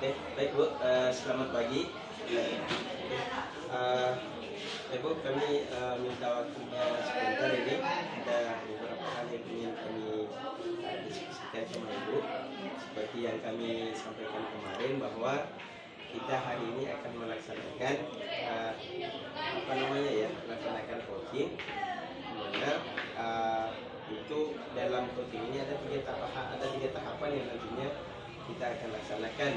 Oke, baik Bu, selamat pagi. Ibu, kami minta waktunya sebentar ini. Ada beberapa hal yang ingin kami diskusikan sama Ibu. Seperti yang kami sampaikan kemarin bahwa kita hari ini akan melaksanakan melaksanakan coaching, dimana itu dalam coaching ini ada tiga tahapan yang nantinya kita akan laksanakan,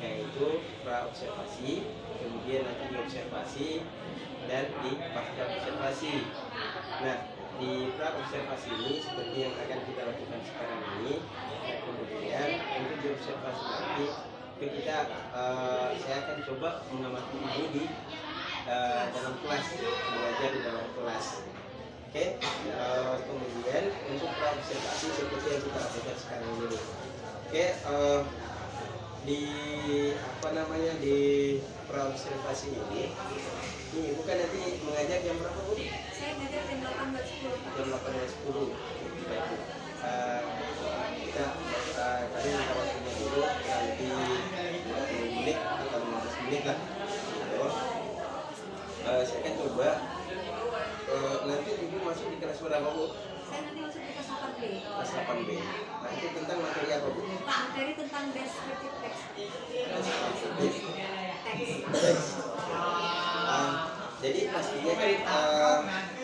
yaitu pra-observasi, kemudian nanti diobservasi, dan di pasca observasi. Nah, di pra-observasi ini seperti yang akan kita lakukan sekarang ini, dan kemudian untuk diobservasi nanti saya akan coba mengamati ibu di dalam kelas, belajar di dalam kelas. Oke, kemudian untuk pra-observasi seperti yang kita lakukan sekarang ini. Oke, di pra-observasi ini bukan nanti mengajar jam berapa Bu? Saya ngajar jam 8.10. Jam 8.10. Baik Bu. Kita kali minta waktunya dulu nanti 20 menit atau 15 menit lah. Saya akan coba nanti Ibu masuk di kelas berapa Bu? Saya nanti masuk di kelas 8B. Kelas 8B. Nah, itu tentang materi apa Bu? Materi tentang descriptive text. Jadi pastinya kan di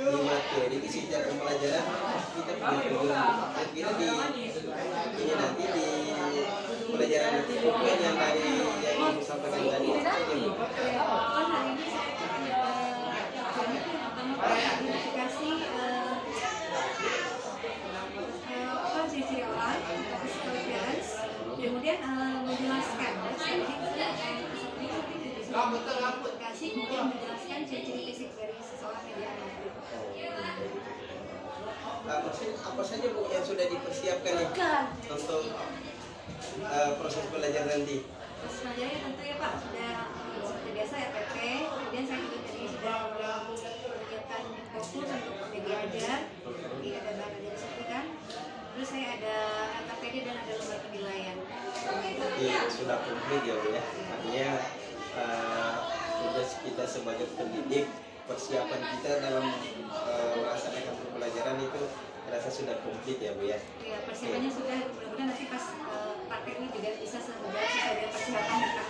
materi di setiap pembelajaran kita punya tujuan. Saya kira ini nanti di pelajaran nanti bukan yang tadi yang Ibu sampaikan tadi. Kan hari ini saya akan identifikasi ciri-ciri orang, physical appearance, kemudian menjelaskan identifikasi, kemudian menjelaskan ciri-ciri fisik dari seseorang yang diamati. Maksudnya apa saja Bu yang sudah dipersiapkan nih untuk proses belajar nanti? Proses belajarnya tentu ya Pak, sudah seperti biasa RPP, kemudian saya juga tadi sudah menyiapkan fokus untuk media ajar, jadi ada bahan dari situ kan. Terus saya ada KPD dan ada lembar penilaian. Jadi sudah komplit ya Bu ya. Artinya tugas kita sebagai pendidik, persiapan kita dalam melaksanakan pembelajaran itu rasa sudah komplit ya Bu ya. Ya, persiapannya sudah, mudah-mudahan nanti pas prakteknya juga bisa sesuai dengan persiapan kita.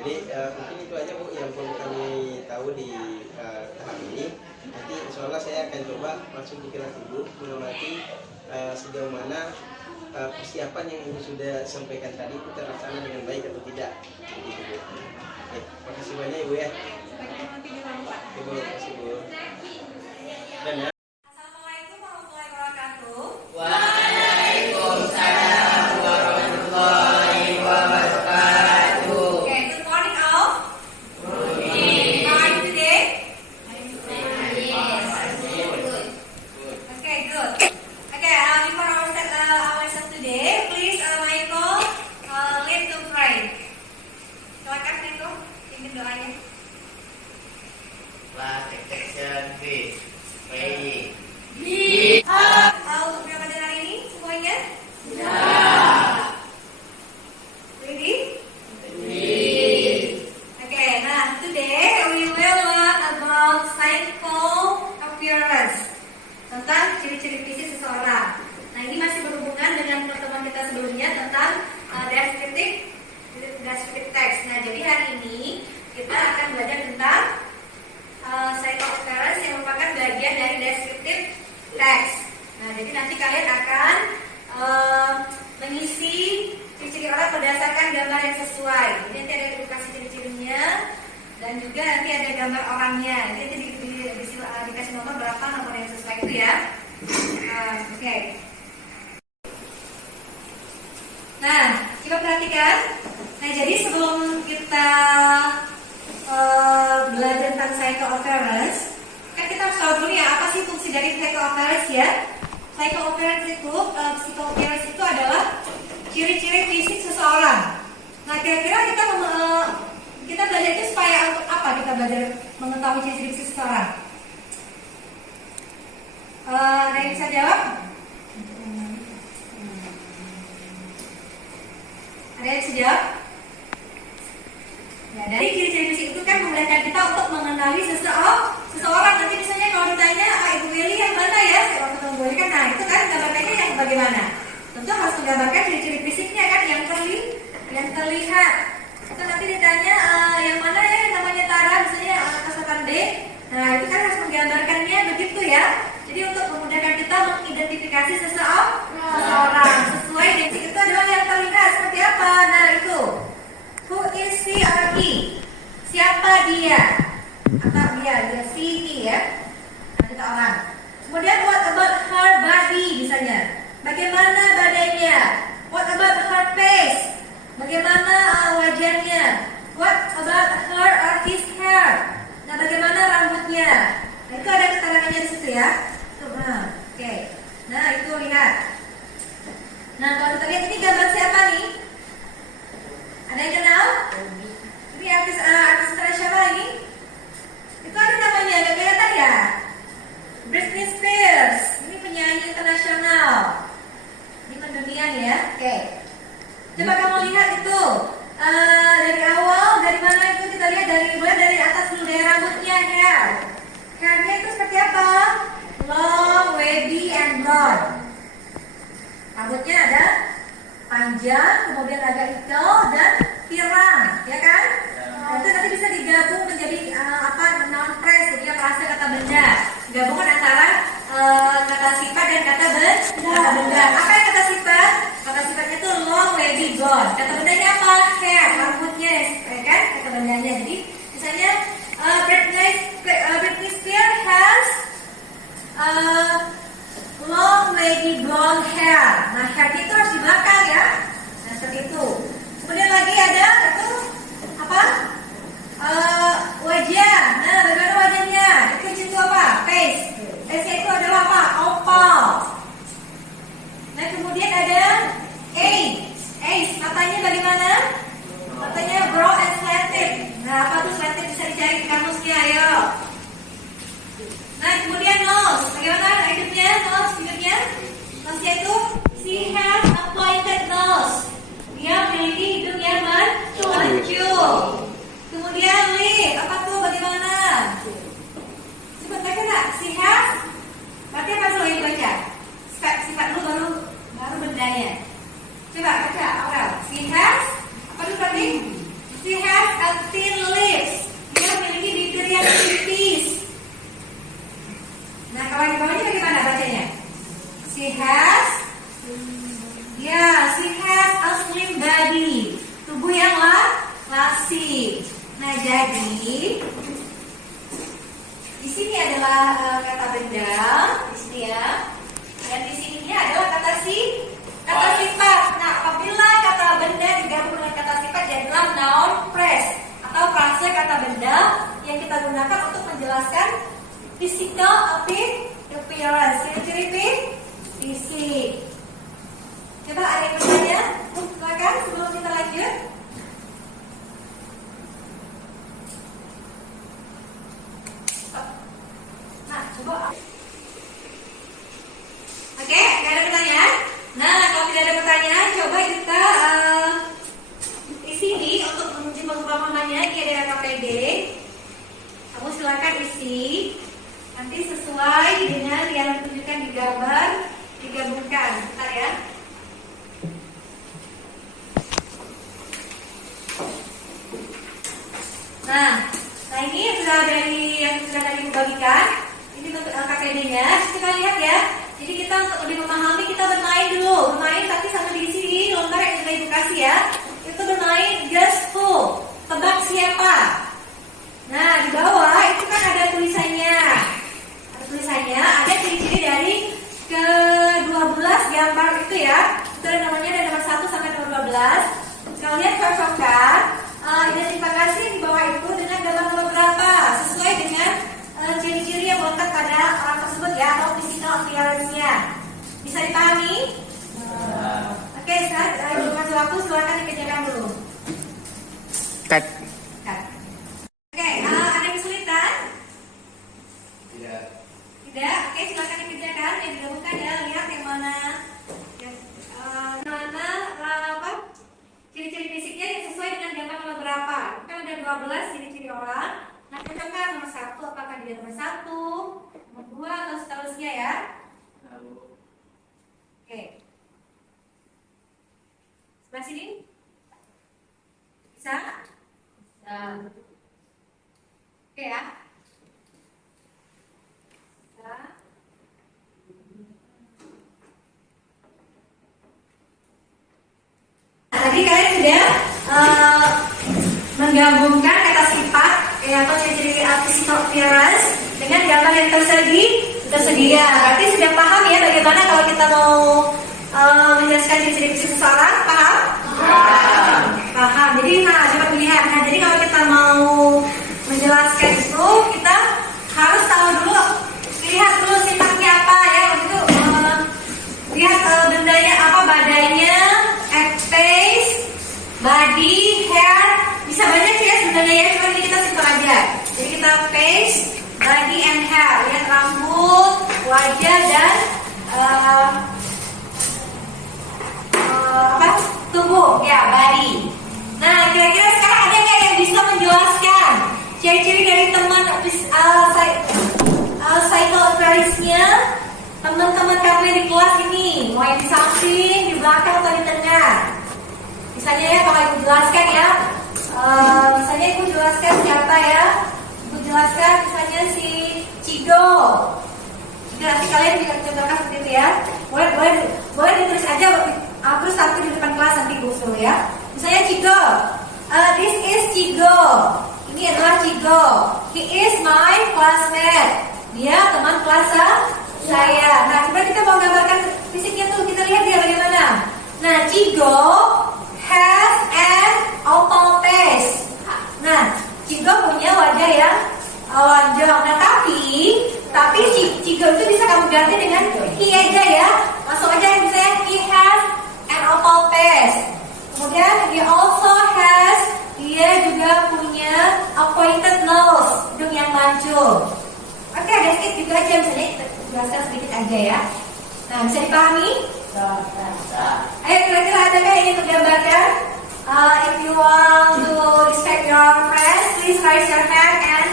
Jadi mungkin itu aja Bu yang perlu kami tahu di tahap ini. Nanti insya Allah saya akan coba masuk di kelas Ibu mengamati sejauh mana persiapan yang Ibu sudah sampaikan tadi itu terlaksana dengan baik atau tidak. Begitu Bu. Oke, makasih banyak Ibu ya. Sampai ketemu nanti di ruang Pak. Ibu, makasih Bu. Dan ya. Assalamualaikum warahmatullahi wabarakatuh. Waalaikumsalam warahmatullahi wabarakatuh. Okay, good morning all. Morning. How are you today? Okay, good. Okay, before our lesson today, please Michael lead to pray. Silakan Michael, pimpin doanya. Class section please. Praying. Tahu untuk pelajaran hari ini semuanya? Ready? Okay, nah today we will learn about psycho appearance, tentang ciri-ciri fisik seseorang. Nah ini masih berhubungan dengan pertemuan kita sebelumnya tentang descriptive text. Nah jadi hari ini kita akan belajar tentang psycho appearance yang merupakan bagian dari descriptive text. Nah jadi nanti kalian akan mengisi ciri-ciri orang berdasarkan gambar yang sesuai. Jadi nanti ada edukasi ciri-cirinya dan juga nanti ada gambar orangnya. Jadi dikasih nomor berapa nomor yang sesuai itu ya. Oke. Nah, coba perhatikan. Nah, jadi sebelum kita belajar tentang psycho appearance, kan kita harus tahu dulu ya apa sih fungsi dari psycho appearance ya. Psycho appearance itu adalah ciri-ciri fisik seseorang. Nah, kira-kira kita belajar itu supaya untuk apa kita belajar mengetahui ciri-ciri fisik seseorang? Ada yang bisa jawab? identifikasi seseorang sesuai dengan itu adalah yang terlihat seperti apa. Nah itu, who is she or he? Siapa dia? Atau dia si he ya. Nah, kita orang. Kemudian what about her body misalnya? Bagaimana badannya? What about her face? Bagaimana wajahnya? What about her or his hair? Nah, bagaimana rambutnya? Nah, itu ada keterangannya di situ ya. Nah, oke. Nah, itu lihat. Nah, kalau kita lihat ini gambar siapa nih? Ada yang kenal? Ini artis siapa lagi? Itu ada namanya, nggak kelihatan ya? Britney Spears. Ini penyanyi internasional. Ini mendunia nih ya. Oke. Coba kamu lihat itu. Dari awal, dari mana itu kita lihat dari atas dulu, dari rambutnya, hair. Hairnya itu seperti apa? Long, wavy, and broad. Rambutnya ada panjang, kemudian agak ikal dan pirang, ya kan? Nah, itu nanti bisa digabung menjadi noun phrase, jadi frase kata benda. Gabungan antara kata sifat dan kata benda. Apa yang kata sifat? Kata sifatnya itu long, wavy, broad. Kata bendanya apa? Hair, rambutnya, ya kan? Kata bendanya. Jadi misalnya Britney Spears has long, wavy, blonde hair. Nah, hairnya itu harus di belakang ya. Nah, seperti itu. Kemudian lagi ada itu apa? Wajah. Nah, bagaimana wajahnya? Itu apa? Face. Face itu adalah apa? Oval. Nah, kemudian ada Ace. Matanya bagaimana? Matanya broad and slanted. Nah, apa tuh slanted? Bisa dicari di kamusnya, ayo. Nah, kemudian nose. Bagaimana hidupnya? Hidupnya itu she has a pointed nose. Dia memiliki hidung yang menonjol. Kemudian lip. Apa tuh? Bagaimana? Coba baca nggak? She has. Berarti apa dulu yang baca? Sifat dulu baru bendanya. Coba baca Aurel. She has. Apa dulu berarti? She has a thin lips. Dia memiliki bibir yang tipis. Nah, kalau di bawahnya bagaimana bacanya? She has a slim body. Tubuh yang lasik. Nah, jadi di sini adalah kata benda, di sini ya. Dan di sininya adalah kata sifat. Nah, apabila kata benda digabung dengan kata sifat jadilah noun phrase atau frase kata benda yang kita gunakan untuk menjelaskan physical appearance, ciri-ciri fisik. Coba ada yang bertanya? Silakan sebelum kita lanjut. Nah, coba. Oke, nggak ada pertanyaan? Nah, kalau tidak ada pertanyaan, coba kita di sini untuk menguji pemahamannya ini ada KPD. Kamu silakan isi. Nanti sesuai dengan yang ditunjukkan di gambar digabungkan. Bentar ya. Nah ini sudah dari yang sudah tadi dibagikan. Ini bentuk LKPD-nya. Kita lihat ya. Jadi kita untuk lebih memahami kita bermain dulu. Bermain tapi sambil diisi di lembar yang sudah edukasi ya. Itu bermain guess who. Tebak siapa. Nah di bawah itu kan ada tulisannya. Ada ciri-ciri dari ke-12 gambar itu ya. Itu ada namanya dari nomor 1 sampai nomor 12. Kalian cocokkan identifikasi di bawah itu dengan gambar nomor berapa sesuai dengan ciri-ciri yang melekat pada orang tersebut ya, atau physical appearance-nya. Bisa dipahami? Oke, sekarang ibu kasih waktu, silakan dikerjakan dulu. Cut. Oke, ada yang kesulitan? Tidak. Tidak? Oke, silakan dikerjakan. Yang digabungkan ya, lihat yang mana ciri-ciri fisiknya yang sesuai dengan gambar nomor berapa. Kan ada 12 ciri-ciri orang. Nah, cocokkan nomor 1, apakah dia nomor 1, nomor 2, atau seterusnya ya. Oke. Sebelah sini? Bisa? Bisa. Oke ya. Bisa. menggabungkan kata sifat atau ciri-ciri physical appearance dengan gambar yang tersedia. Berarti sudah paham ya bagaimana kalau kita mau menjelaskan ciri-ciri fisik seseorang? Paham? Paham. Jadi coba dilihat. Nah, jadi kalau kita mau menjelaskan itu, kita harus tahu dulu, lihat dulu sifatnya apa ya. Itu lihat bendanya apa, badannya, face, body, hair. Bisa banyak ya sebenarnya ya, cuma ini kita simpel aja. Jadi kita face, body and hair. Lihat rambut, wajah dan tubuh ya, body. Nah, kira-kira sekarang ada nggak yang bisa menjelaskan ciri-ciri dari teman cycle appearance-nya teman-teman kamu yang di kelas ini? Mau yang di samping, di belakang atau di tengah? Misalnya ya, kalau ibu jelaskan ya, misalnya ibu jelaskan siapa ya? Ibu jelaskan misalnya si Cigo. Nanti kalian bisa contohkan seperti itu ya. Boleh ditulis aja, terus satu di depan kelas nanti ibu suruh ya. Misalnya Cigo, this is Cigo. Ini adalah Cigo. He is my classmate. Dia teman kelas saya. Nah, coba kita mau gambarkan fisiknya tuh, kita lihat dia bagaimana. Nah, Cigo has an oval face. Nah, Cigo punya wajah yang lonjong. Nah, tapi Cigo itu bisa kamu ganti dengan he aja ya. Langsung aja misalnya he has an oval face. Kemudian dia juga punya a pointed nose, hidung yang mancung. Oke, that's it, gitu aja misalnya kita jelaskan sedikit aja ya. Nah, bisa dipahami? Ayo kira-kira ada nggak yang ingin tergambarkan? If you want to describe your friends, please raise your hand and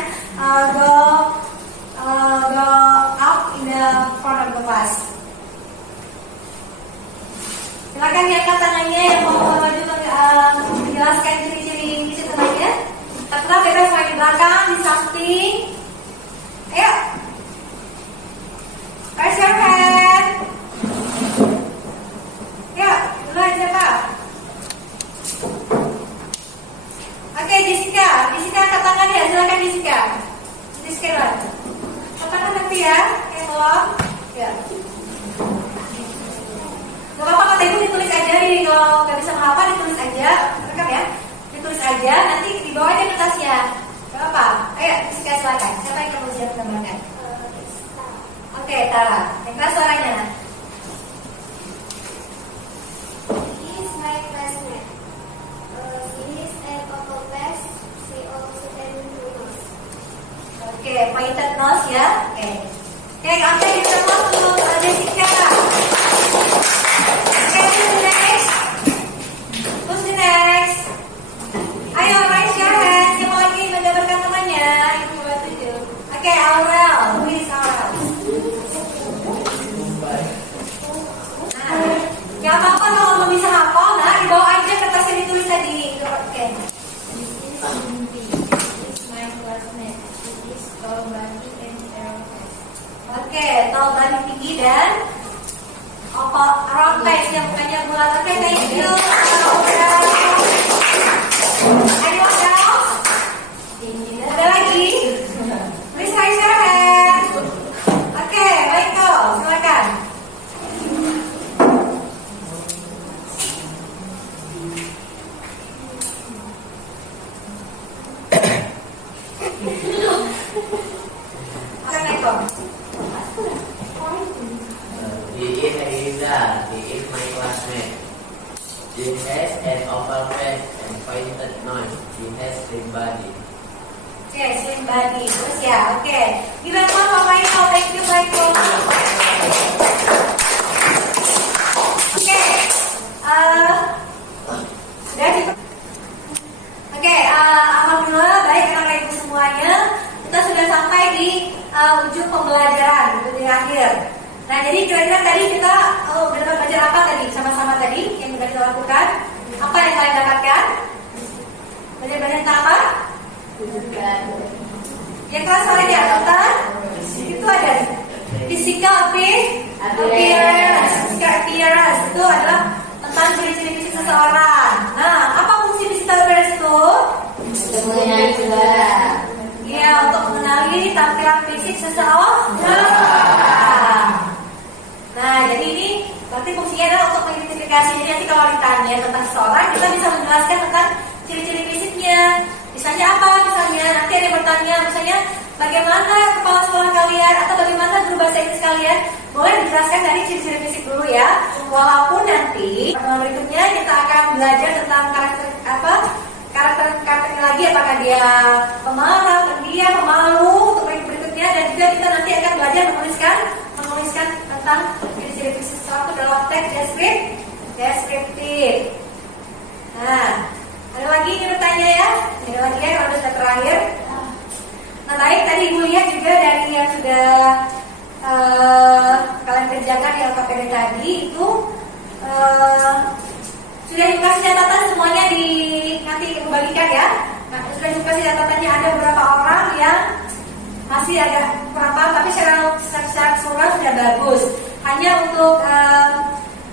go up in the front of the class. Silakan diangkat tangannya yang mau maju menjelaskan ciri-ciri fisik temannya. Tetap bebas di belakang, di samping. Ayo, raise your hand. Ya, mulai siapa? Oke, Jessica angkat tangan ya, silakan Jessica. Jessica, angkat tangan nanti ya, tolong. Ya. Gak apa-apa, kata ibu ditulis aja nih, kalau nggak bisa menghafal ditulis aja, rekam ya, ditulis aja, nanti dibawa aja kertasnya. Gak apa-apa, ayo Jessica silakan. Siapa yang kamu siap gambarkan? Oke, Tara, yang keras suaranya. He is my classmate. He is a purple face. She also can nose. Oke, pointed nose ya. Oke, oke, kita mau untuk Jessica. Oke, who's the next? Ayo, raise your hand. Siapa lagi menggambarkan temannya? Oke, Aurel. Who is Aurel? Nah, ya apa-apa kalau belum bisa hafal, nah dibawa aja kertas yang ditulis tadi. Oke. Oke, tall body tinggi dan round face yang bukannya bulat. Oke, thank you. Anyone else? Ada lagi? Please raise your hand. Oke, Michael, silakan. Oke, Michael. He is Eliza. He is my classmate. He has an oval face and pointed nose. He has thin body. Oke, slim body. Terus ya, oke. Gimana Pak Michael? Thank you, Michael. Oke. Sudah gitu. Oke, alhamdulillah baik anak ibu semuanya. Kita sudah sampai di ujung pembelajaran, di akhir. Nah, jadi kira-kira tadi kita benar belajar apa tadi? Sama-sama tadi yang sudah kita lakukan. Apa yang kalian dapatkan? Belajar tentang apa? Yang kelas suaranya tentang itu ada physical appearance. Physical appearance itu adalah tentang ciri-ciri fisik seseorang. Nah, apa fungsi physical appearance itu? Mempunyai saudara. Ya, untuk mengenali tampilan fisik seseorang. Nah, jadi ini berarti fungsinya adalah untuk mengidentifikasi. Jadi nanti kalau ditanya tentang seseorang, kita bisa menjelaskan tentang ciri-ciri fisiknya. Misalnya apa? Misalnya nanti ada yang bertanya, misalnya bagaimana kepala sekolah kalian atau bagaimana guru bahasa Inggris kalian? Boleh dijelaskan dari ciri-ciri fisik dulu ya. Walaupun nanti pertemuan berikutnya kita akan belajar tentang karakter lagi, apakah dia pemarah, pendiam, pemalu untuk berikutnya, dan juga kita nanti akan belajar menuliskan tentang ciri-ciri fisik sesuatu dalam teks deskriptif. Nah, ada lagi yang bertanya ya? Ada lagi ya kalau sudah terakhir. Nah, baik, tadi Ibu lihat juga dari yang sudah kalian kerjakan di LKPD tadi itu sudah dikasih catatan semuanya nanti Ibu bagikan ya. Nah, sudah dikasih catatannya, ada beberapa orang yang masih agak kurang paham, tapi secara keseluruhan sudah bagus. Hanya untuk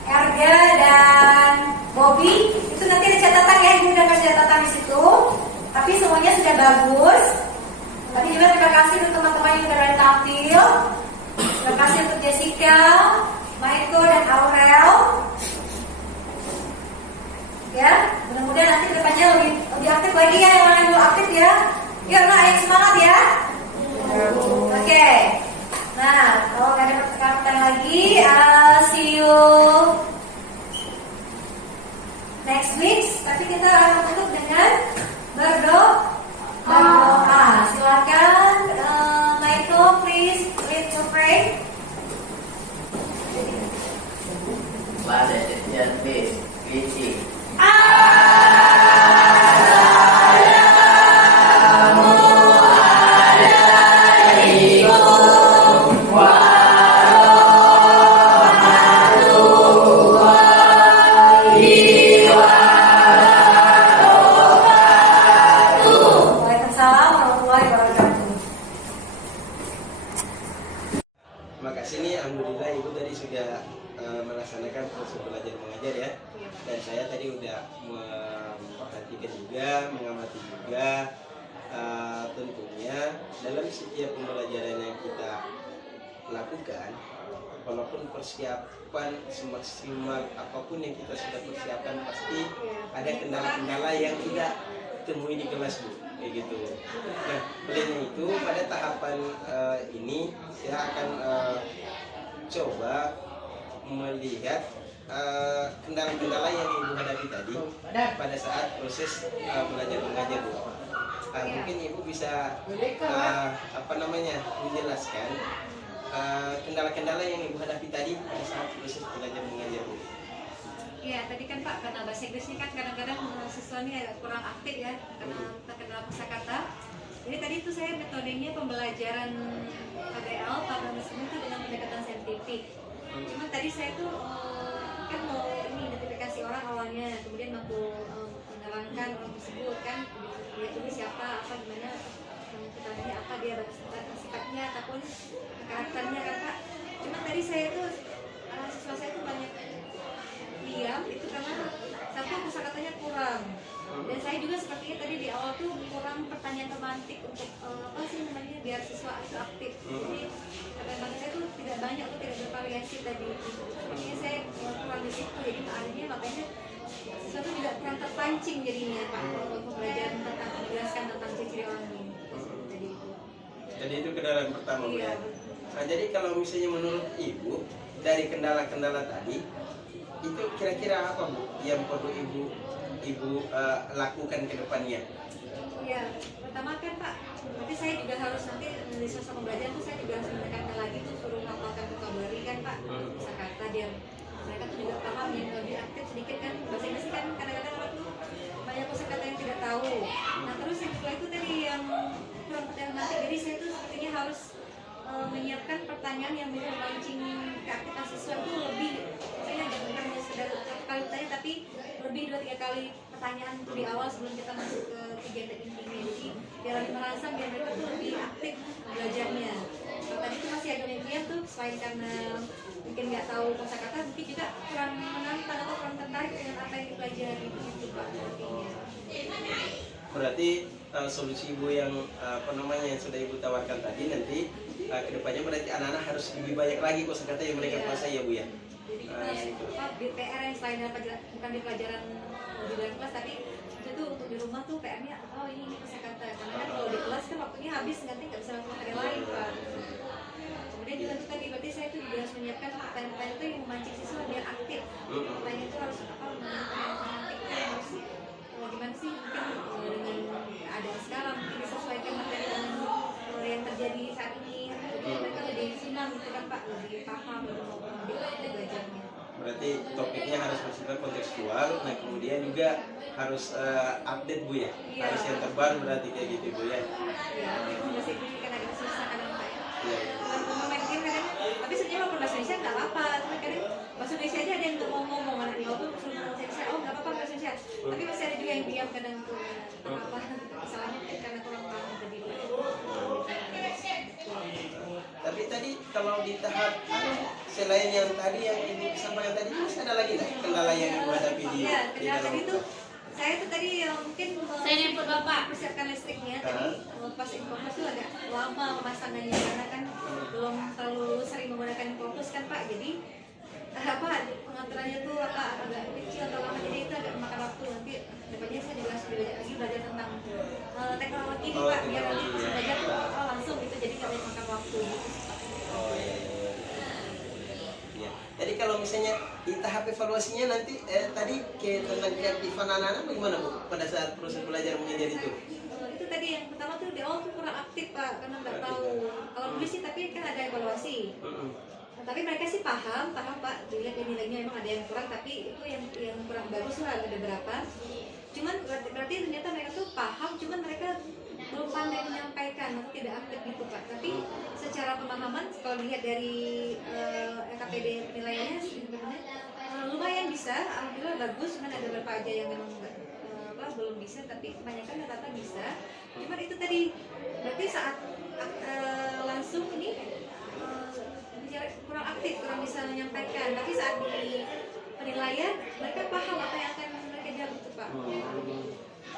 Erga dan Bobby itu nanti ada catatan ya, Ibu udah kasih catatan di situ. Tapi semuanya sudah bagus. Tadi juga terima kasih untuk teman-teman yang sudah tampil. Terima kasih untuk Jessica, Maiko, dan Aurel. Ya, mudah-mudahan nanti kedepannya lebih aktif lagi ya, yang mana dulu aktif ya. Yuk, nah, ayo semangat ya. Oke. Nah, kalau nggak ada pertanyaan lagi, see you next week. Tapi kita akan tutup dengan berdoa. Silakan, Michael, please lead to pray. Pada sekian bis, Vici. Terima kasih nih, alhamdulillah Ibu tadi sudah melaksanakan proses belajar mengajar ya. Dan saya tadi udah memperhatikan juga, mengamati juga, tentunya dalam setiap pembelajaran yang kita lakukan, walaupun persiapan semaksimal apapun yang kita sudah persiapkan, pasti ada kendala-kendala yang tidak temui di kelas Bu, kayak gitu. Nah, olehnya itu pada tahapan ini saya akan coba melihat kendala-kendala yang Ibu hadapi tadi pada saat proses belajar mengajar Bu. Mungkin Ibu bisa menjelaskan kendala-kendala yang Ibu hadapi tadi pada saat proses belajar mengajar Bu. Ya, tadi kan Pak, karena bahasa Inggrisnya kan kadang-kadang siswa ini agak kurang aktif ya, karena terkenal kosakata. Jadi tadi itu saya metodenya pembelajaran PBL pada mesin itu dengan pendekatan saintifik. Cuma tadi saya tuh kan mau identifikasi orang awalnya, kemudian mampu menerangkan orang tersebut kan, dia itu siapa, apa, gimana, keterangannya apa, dia sifatnya ataupun karakternya kan Pak. Cuma tadi saya tuh siswa saya tuh banyak diam itu karena satu kosakatanya kurang, dan saya juga sepertinya tadi di awal tuh kurang pertanyaan romantik untuk biar siswa itu aktif. Jadi pertanyaan saya tuh tidak banyak atau tidak bervariasi tadi. Sepertinya saya kurang di situ, jadi akhirnya makanya siswa tuh juga kurang terpancing jadinya Pak untuk pembelajaran tentang menjelaskan tentang ciri orang ini. Jadi itu kendala pertama Bu. Iya. Nah, jadi kalau misalnya menurut Ibu dari kendala-kendala tadi, itu kira-kira apa Bu yang perlu Ibu lakukan ke depannya? Ya, pertama kan Pak, tapi saya juga harus nanti di selesai pembelajaran tuh saya juga harus menekankan lagi tuh suruh menghafalkan vocabulary kan Pak, kosakata biar mereka tuh juga paham yang lebih aktif sedikit kan. Bahasa Inggris kan kadang-kadang waktu banyak kosakata yang tidak tahu. Nah terus yang kedua itu tadi yang kurang pertanyaan nanti, jadi saya tuh sepertinya harus menyiapkan pertanyaan yang bisa memancing keaktifan siswa itu lebih, saya bukan hanya sekedar satu kali bertanya tapi lebih 2-3 kali pertanyaan di awal sebelum kita masuk ke kegiatan intinya. Jadi biar lebih merangsang, biar mereka tuh lebih aktif belajarnya. Kalau tadi itu masih agak median tuh, selain karena mungkin nggak tahu kosakata, mungkin juga kurang menantang atau kurang tertarik dengan apa yang dipelajari itu Pak artinya. berarti solusi Ibu yang yang sudah Ibu tawarkan tadi nanti kedepannya berarti anak-anak harus lebih banyak lagi kosakata yang mereka kuasai ya Bu ya. Jadi kita di PR yang selain dari bukan di pelajaran di dalam kelas, tapi itu untuk di rumah tuh PR-nya ini kosakata. Karena kan kalau di kelas kan waktunya habis, nanti nggak bisa lakukan materi lain Pak. Kemudian juga tuh tadi berarti saya tuh juga harus menyiapkan pertanyaan-pertanyaan itu yang memancing siswa biar aktif. Pertanyaan itu harus harus gimana sih mungkin dengan ada sekarang mungkin disesuaikan materi dengan yang terjadi saat ini. Kemudian mereka lebih senang gitu kan Pak, lebih paham, lebih aktif belajarnya. Berarti topiknya harus bersifat kontekstual, nah kemudian juga harus update Bu ya, harus yang terbaru berarti kayak gitu Bu ya. Ya, bahasa Inggris kan agak susah kadang Pak ya. Iya. Kalau main game kadang, tapi sebenarnya kalau bahasa Indonesia nggak apa-apa, tapi kadang bahasa Indonesia aja ada yang nggak ngomong anak walaupun suruh bahasa Indonesia, oh nggak apa-apa bahasa Indonesia, tapi masih ada juga yang diam kadang tuh, apa kesalahannya karena kurang paham tadi. Tapi tadi kalau di tahap selain yang tadi yang Ibu sampaikan tadi masih ada lagi tak kendala yang Ibu hadapi di Kendala dalam tadi tuh saya tuh tadi mungkin saya jemput bapak persiapkan listriknya tadi pas infocus tuh agak lama pemasangannya karena kan belum terlalu sering menggunakan infocus kan Pak, jadi pengaturannya tuh agak kecil atau lama, jadi itu agak memakan waktu. Nanti depannya saya juga harus belajar tentang teknologi nih Pak, biar nanti bisa belajar langsung gitu, jadi nggak banyak makan waktu gitu. Oh iya. Ya. Jadi kalau misalnya di tahap evaluasinya nanti tadi tentang keaktifan anak-anak bagaimana Bu pada saat proses belajar mengajar itu? Itu tadi yang pertama tuh dia tuh kurang aktif Pak, karena nggak tahu kalau nulis sih, tapi kan ada evaluasi. Tapi mereka sih paham Pak, dilihat nilainya emang ada yang kurang, tapi itu yang kurang bagus lah ada beberapa. Cuman berarti ternyata mereka tuh paham, cuman mereka belum pandai menyampaikan atau tidak aktif gitu Pak. Tapi secara pemahaman kalau dilihat dari LKPD penilaiannya sebenarnya lumayan bisa, alhamdulillah bagus. Cuman ada beberapa aja yang memang belum bisa, tapi kebanyakan rata-rata bisa. Cuman itu tadi berarti saat langsung ini kurang aktif, kurang bisa menyampaikan. Tapi saat di penilaian mereka paham apa yang akan mereka jawab itu Pak.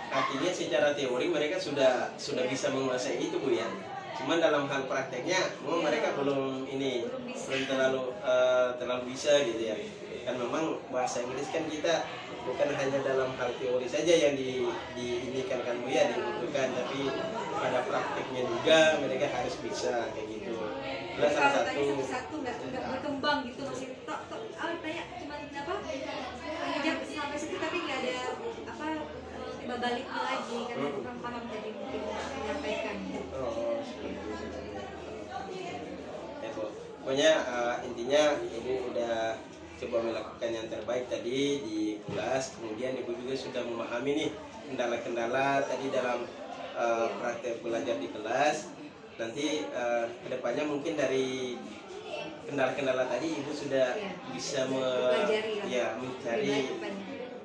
Artinya secara teori mereka sudah bisa menguasai itu Bu ya. Cuman dalam hal prakteknya mereka belum terlalu bisa gitu ya. Kan memang bahasa Inggris kan kita bukan hanya dalam hal teori saja yang diinginkan kan Bu ya, dibutuhkan, tapi pada prakteknya juga mereka harus bisa kayak gitu. Nah, salah satu nggak berkembang gitu, masih tanya cuma hanya jam sampai situ, tapi nggak ada tiba baliknya lagi karena kurang paham tadi mungkin menyampaikan. Ya Bu, pokoknya intinya Ibu udah coba melakukan yang terbaik tadi di kelas, kemudian Ibu juga sudah memahami nih kendala-kendala tadi dalam praktek belajar di kelas. Nanti kedepannya mungkin dari kendala-kendala tadi Ibu sudah bisa mencari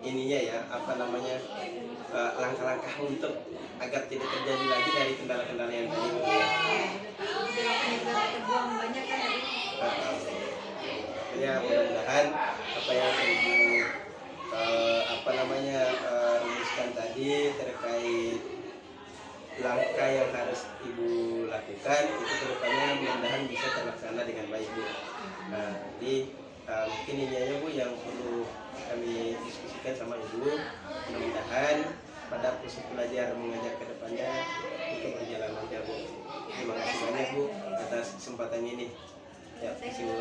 ininya ya, langkah-langkah untuk agar tidak terjadi lagi dari kendala-kendala yang tadi. Terbuang banyak kan tadi. Ya mudah-mudahan apa yang Ibu rumuskan tadi terkait langkah yang harus Ibu lakukan itu kedepannya mudah-mudahan bisa terlaksana dengan baik Bu. Nah, jadi mungkin ini aja Bu yang perlu kami diskusikan sama Ibu. Mudah-mudahan pada proses belajar mengajar kedepannya itu berjalan lancar Bu. Terima kasih banyak Bu atas kesempatannya ini. Ya, terima kasih Bu.